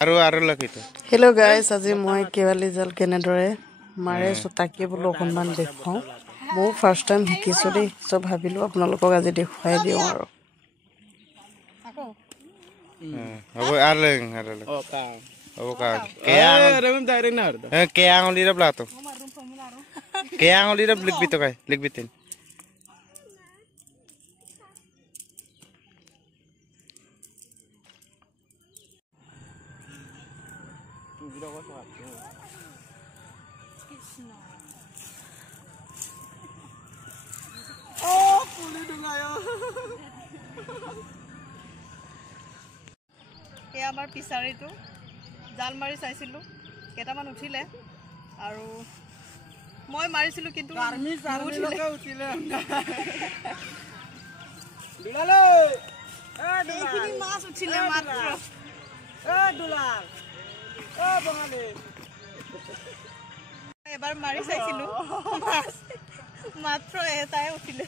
আৰু লকিটো hello' guys আজি মই কেৱালি জাল কেনেদৰে মাৰে তাকে বোলো অকণমান দেখুৱাওঁ মই ফাৰ্ষ্ট টাইম শিকিছোঁ দেই চ' ভাবিলোঁ আপোনালোকক আজি দেখুৱাই দিওঁ আৰু হ'ব কেয়া আঙুলিৰে প্লাটো কেয়া আঙুলিৰে লিখবি তো লিখবি তেন আমাৰ পিছাৰিটো জাল মাৰি চাইছিলোঁ কেইটামান উঠিলে আৰু মই মাৰিছিলোঁ কিন্তু এইখিনি মাছ উঠিলে এবাৰ মাৰি চাইছিলোঁ মাত্ৰ এটাই উঠিলে